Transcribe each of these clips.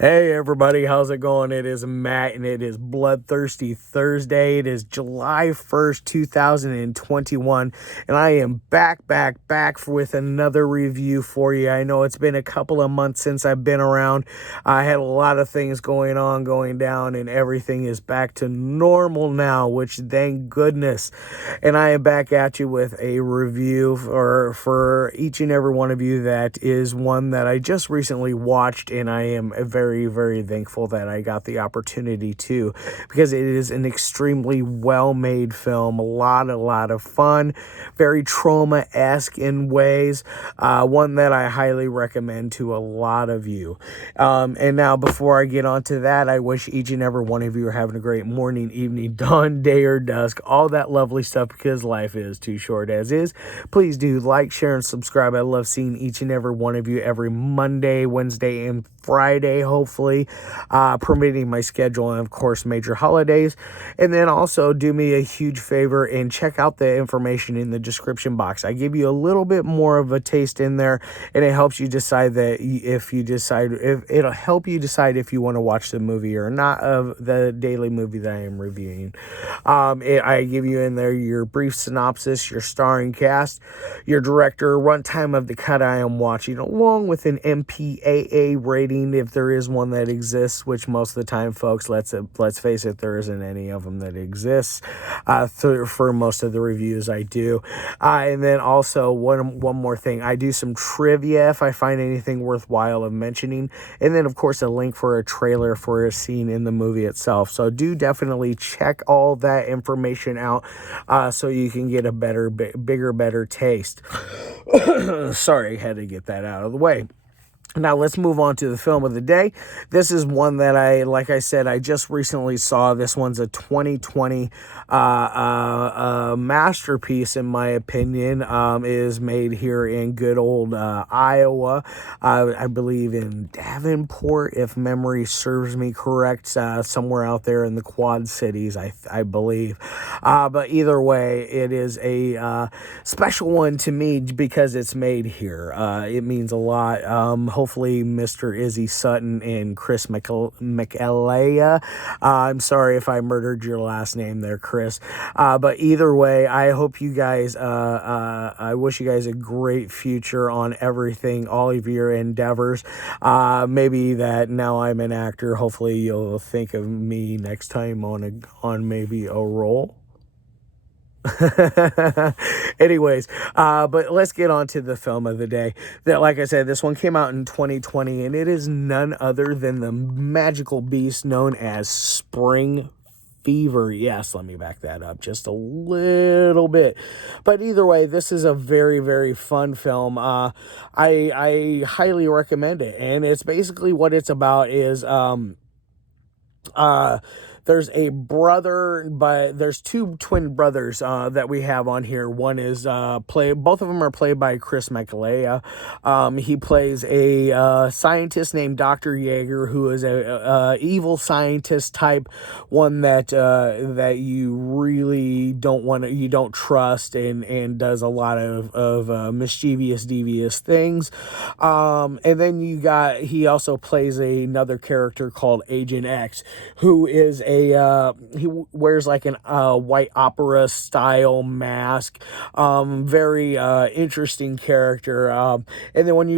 Hey everybody, how's it going? It is Matt and it is Bloodthirsty Thursday. It is July 1st, 2021, and I am back with another review for you. I know it's been a couple of months since I've been around. I had a lot of things going down, and everything is back to normal now, which thank goodness. And I am back at you with a review for each and every one of you. That is one that I just recently watched, and I am very thankful that I got the opportunity to, because it is an extremely well-made film, a lot of fun, very trauma-esque in ways, one that I highly recommend to a lot of you. And now, before I get on to that, I wish each and every one of you are having a great morning, evening, dawn, day, or dusk, all that lovely stuff, because life is too short as is. Please do like, share, and subscribe. I love seeing each and every one of you every Monday, Wednesday, and Friday, hopefully, permitting my schedule, and of course major holidays. And then also do me a huge favor and check out the information in the description box. I give you a little bit more of a taste in there, and it helps you decide if it'll help you decide if you want to watch the movie or not, of the daily movie that I am reviewing. I give you in there your brief synopsis, your starring cast, your director, runtime of the cut I am watching, along with an MPAA rating, if there is one that exists, which most of the time, folks, let's face it, there isn't any of them that exists for most of the reviews I do. And then also one more thing, I do some trivia if I find anything worthwhile of mentioning, and then of course a link for a trailer for a scene in the movie itself. So do definitely check all that information out, so you can get a better taste. Sorry, had to get that out of the way. Now, let's move on to the film of the day. This is one that like I said, I just recently saw. This one's a 2020 masterpiece, in my opinion. Is made here in good old Iowa. I believe in Davenport, if memory serves me correct. Somewhere out there in the Quad Cities, I believe. But either way, it is a special one to me because it's made here. It means a lot. Hopefully Mr. Izzy Sutton and Chris McElyea. I'm sorry if I murdered your last name there, Chris. But either way, I hope you guys, I wish you guys a great future on everything, all of your endeavors. Maybe that now I'm an actor, hopefully you'll think of me next time on maybe a role. Anyways, but let's get on to the film of the day. That, like I said, this one came out in 2020, and it is none other than the magical beast known as spring fever. Yes, let me back that up just a little bit. But either way, this is a very fun film. I highly recommend it, and it's basically what it's about is there's a brother, but there's two twin brothers that we have on here. One is both of them are played by Chris McElyea. He plays a scientist named Dr. Yaeger, who is a evil scientist type, one that you really don't trust, and does a lot of mischievous, devious things. And then he also plays another character called Agent X, who is he wears like an white opera style mask. Very interesting character. And then when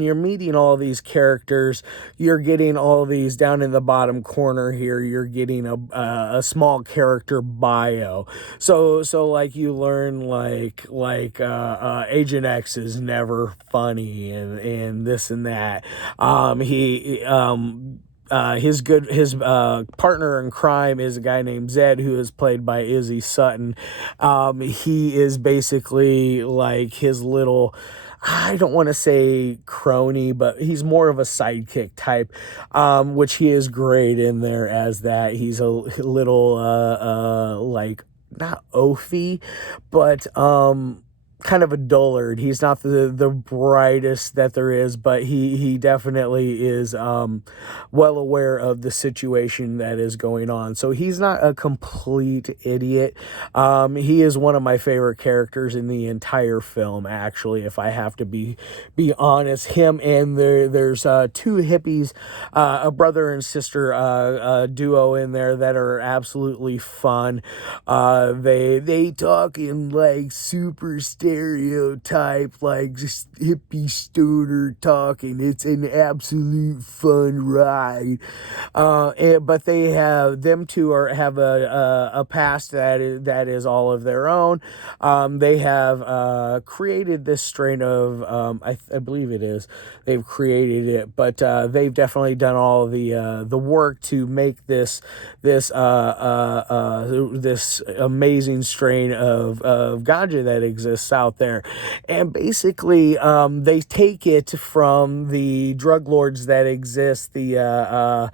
you're meeting all these characters, you're getting all these down in the bottom corner here. You're getting a small character bio. So like you learn like Agent X is never funny, and this and that. His partner in crime is a guy named Zed, who is played by Izzy Sutton. He is basically like his little, I don't want to say crony, but he's more of a sidekick type, which he is great in there as that. He's a little like, not oafy, but kind of a dullard. He's not the brightest that there is, but he definitely is well aware of the situation that is going on. So he's not a complete idiot. He is one of my favorite characters in the entire film, actually, if I have to be honest. Him and there's two hippies, a brother and sister duo in there that are absolutely fun. They talk in like super stereotype, like just hippie stoner talking. It's an absolute fun ride. But they have them two have a past that is all of their own. They have created this strain of I believe it is they've created it, but they've definitely done all the work to make this amazing strain of ganja that exists out there. And basically they take it from the drug lords that exist, I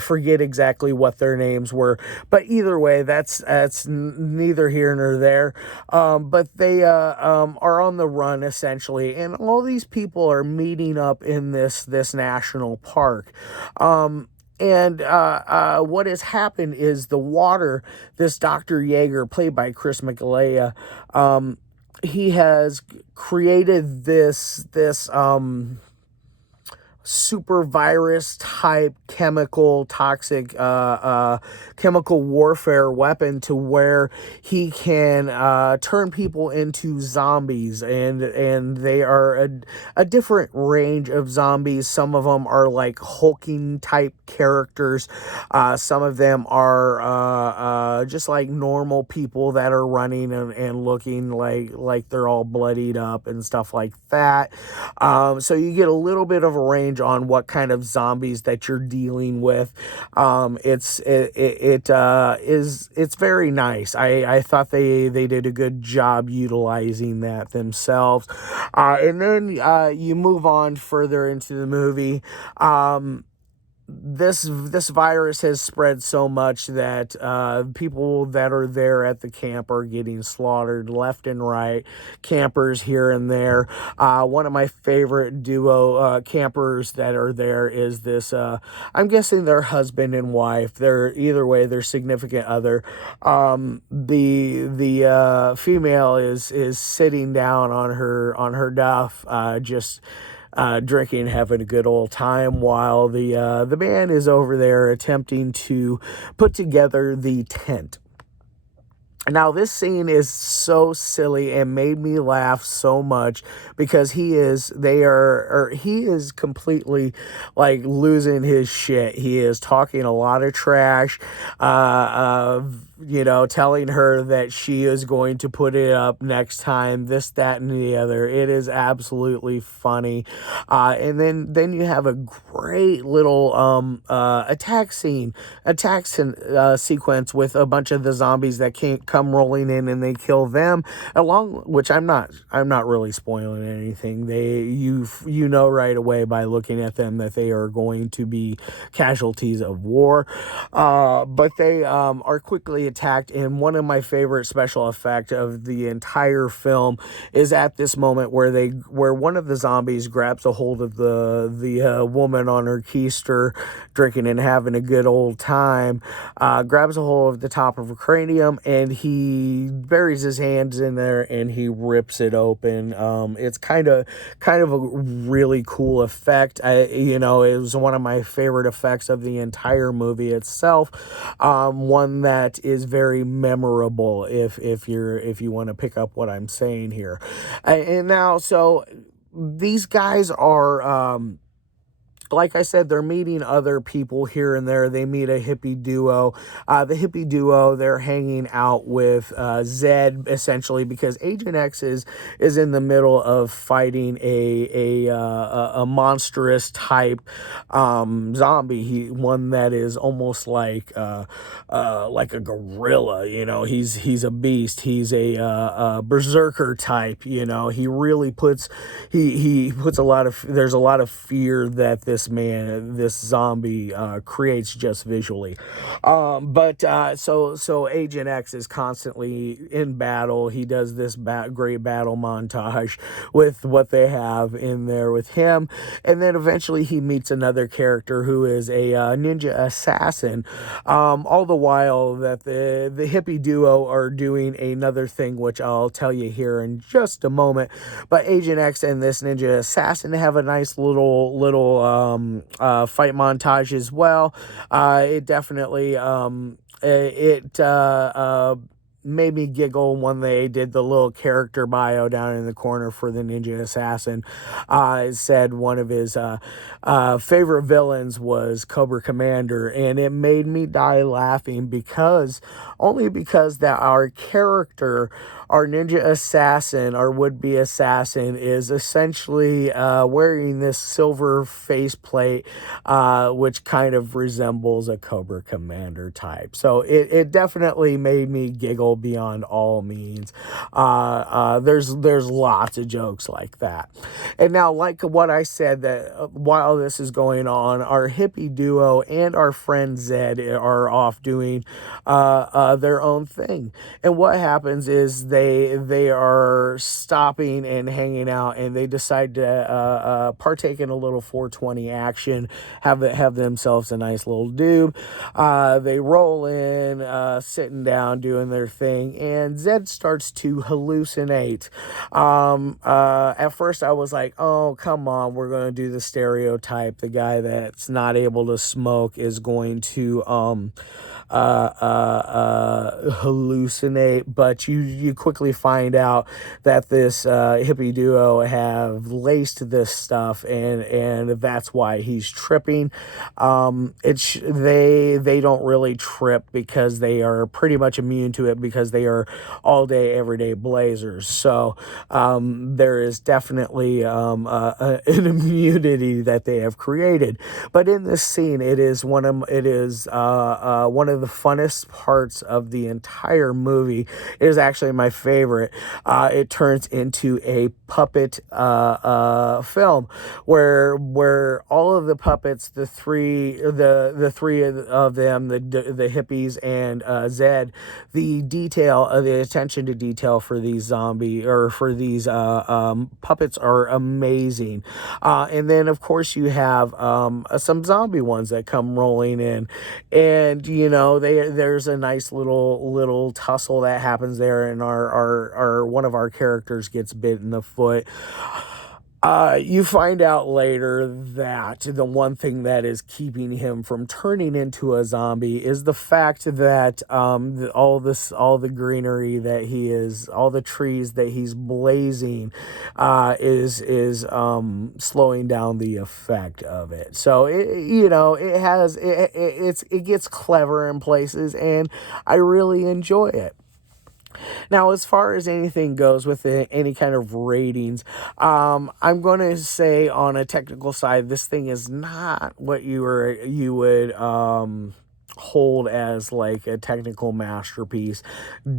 forget exactly what their names were, but either way, that's neither here nor there. But they are on the run essentially, and all these people are meeting up in this national park. And what has happened is the water, this Dr. Yaeger, played by Chris McElyea, he has created this super virus type toxic chemical warfare weapon to where he can turn people into zombies, and they are a different range of zombies. Some of them are like hulking type characters. Some of them are just like normal people that are running and looking like they're all bloodied up and stuff like that. So you get a little bit of a range on what kind of zombies that you're dealing with. It's very nice. I thought they did a good job utilizing that themselves. And then you move on further into the movie. This virus has spread so much that people that are there at the camp are getting slaughtered left and right. Campers here and there. One of my favorite duo campers that are there is this. I'm guessing they're husband and wife. They're either way. They're significant other. The female is sitting down on her duff, just drinking, having a good old time, while the man is over there attempting to put together the tent. Now, this scene is so silly and made me laugh so much because he is completely like losing his shit. He is talking a lot of trash, telling her that she is going to put it up next time, this, that, and the other. It is absolutely funny. And then you have a great little attack sequence with a bunch of the zombies that can't come rolling in, and they kill them which I'm not really spoiling anything. You know right away by looking at them that they are going to be casualties of war. But they are quickly attacked, and one of my favorite special effects of the entire film is at this moment where one of the zombies grabs a hold of the woman on her keister, drinking and having a good old time, grabs a hold of the top of her cranium, and he buries his hands in there and he rips it open. It's kind of a really cool effect. It was one of my favorite effects of the entire movie itself. One that is very memorable if you want to pick up what I'm saying here. And now, so these guys are, like I said, they're meeting other people here and there. They meet a hippie duo. The hippie duo, they're hanging out with Zed, essentially, because Agent X is in the middle of fighting a monstrous type zombie. One that is almost like a gorilla. He's a beast. He's a berserker type. He really puts he puts there's a lot of fear that this zombie creates just visually. So Agent X is constantly in battle. He does this great battle montage with what they have in there with him, and then eventually he meets another character who is a ninja assassin. All the while that the hippie duo are doing another thing, which I'll tell you here in just a moment. But Agent X and this ninja assassin have a nice little fight montage as well. It definitely made me giggle when they did the little character bio down in the corner for the ninja assassin. It said one of his favorite villains was Cobra Commander, and it made me die laughing because that our character, our ninja assassin, our would-be assassin, is essentially wearing this silver faceplate, which kind of resembles a Cobra Commander type. So it definitely made me giggle beyond all means. There's lots of jokes like that. And now, like what I said, that while this is going on, our hippie duo and our friend Zed are off doing their own thing. And what happens is they are stopping and hanging out, and they decide to partake in a little 420 action, have themselves a nice little doob. They roll in, sitting down, doing their thing, and Zed starts to hallucinate. At first I was like, oh, come on, we're going to do the stereotype. The guy that's not able to smoke is going to hallucinate, but you quickly find out that this hippie duo have laced this stuff, and that's why he's tripping. They don't really trip because they are pretty much immune to it, because they are all day everyday blazers. So there is definitely an immunity that they have created. But in this scene, it is one of the funnest parts of the entire movie. It is actually my favorite. It turns into a puppet film where all of the puppets, the three of them, the hippies and Zed, the attention to detail for these puppets are amazing. And then of course you have some zombie ones that come rolling in, and there's a nice little tussle that happens there, and our one of our characters gets bit in the foot. You find out later that the one thing that is keeping him from turning into a zombie is the fact that all the greenery that he is, all the trees that he's blazing, is slowing down the effect of it. So it gets clever in places, and I really enjoy it. Now, as far as anything goes with any kind of ratings, I'm going to say on a technical side, this thing is not what you would hold as like a technical masterpiece.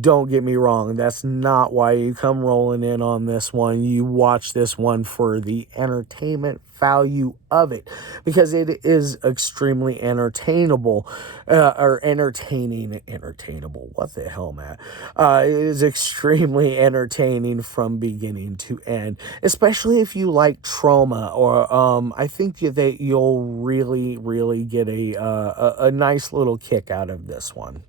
Don't get me wrong, that's not why you come rolling in on this one. You watch this one for the entertainment value of it, because it is extremely entertainable, or entertainable. What the hell, Matt? It is extremely entertaining from beginning to end, especially if you like trauma, or I think that you'll really, really get a nice little kick out of this one.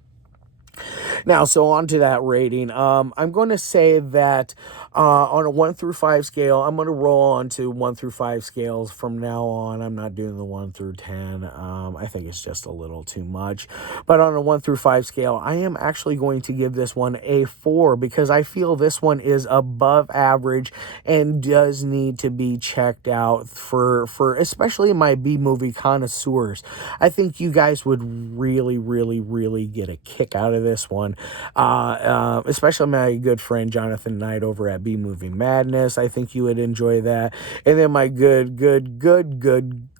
Now, so on to that rating. I'm going to say that on a 1 through 5 scale, I'm going to roll on to 1 through 5 scales from now on. I'm not doing the 1 through 10. I think it's just a little too much. But on a 1 through 5 scale, I am actually going to give this one a 4, because I feel this one is above average and does need to be checked out for especially my B-movie connoisseurs. I think you guys would really, really, really get a kick out of this one. Especially my good friend Jonathan Knight over at B Movie Madness. I think you would enjoy that. And then my good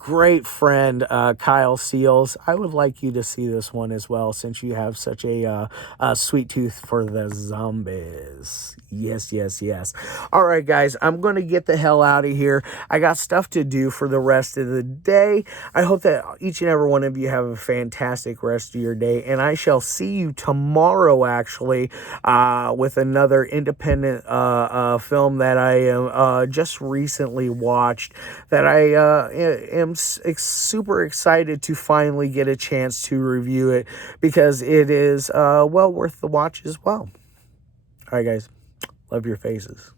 great friend, Kyle Seals. I would like you to see this one as well, since you have such a sweet tooth for the zombies. Yes, yes, yes. All right, guys, I'm going to get the hell out of here. I got stuff to do for the rest of the day. I hope that each and every one of you have a fantastic rest of your day, and I shall see you tomorrow, actually, with another independent film that I am just recently watched, that I am super excited to finally get a chance to review it, because it is well worth the watch as well. All right, guys. Love your faces.